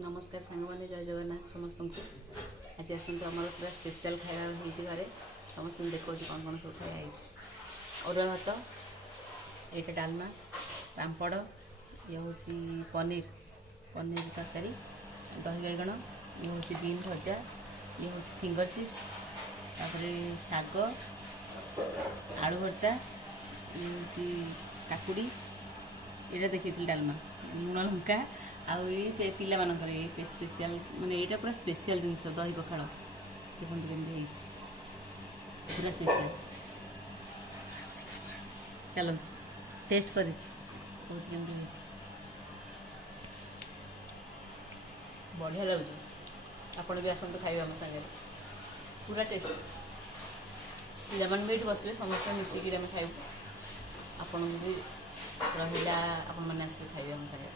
नमस्कार सांग मैंने जय जगन्नाथ समस्त को आज आसतु आम पूरा स्पेशल खाया होती घरे समस्त देखो कौन कौन सब खाया अरुआ भात ये डालमा पापड़ ये हूँ पनीर पनीर तरकारी दही बैगण ये हूँ बीन भजा ये हूँ फिंगर चिप्स तापर शाग आलू भर्ता ये हूँ काकुड़ी ये देखी डालमा लुण लंका आउ ये पिला मानकर ये स्पेशल माने ये पूरा स्पेशल जिनस दही पखाड़ देखते केमती पूरा स्पेशल चलो टेस्ट कर बढ़िया लगे आपड़ भी आसतु खाइबा आम सागर पूरा टेस्ट लेमन मीट बसबे समस्त मिसिकी आम खाइबू आपन भी रहा आपण मैंने आसबे खाइबे आम सागर।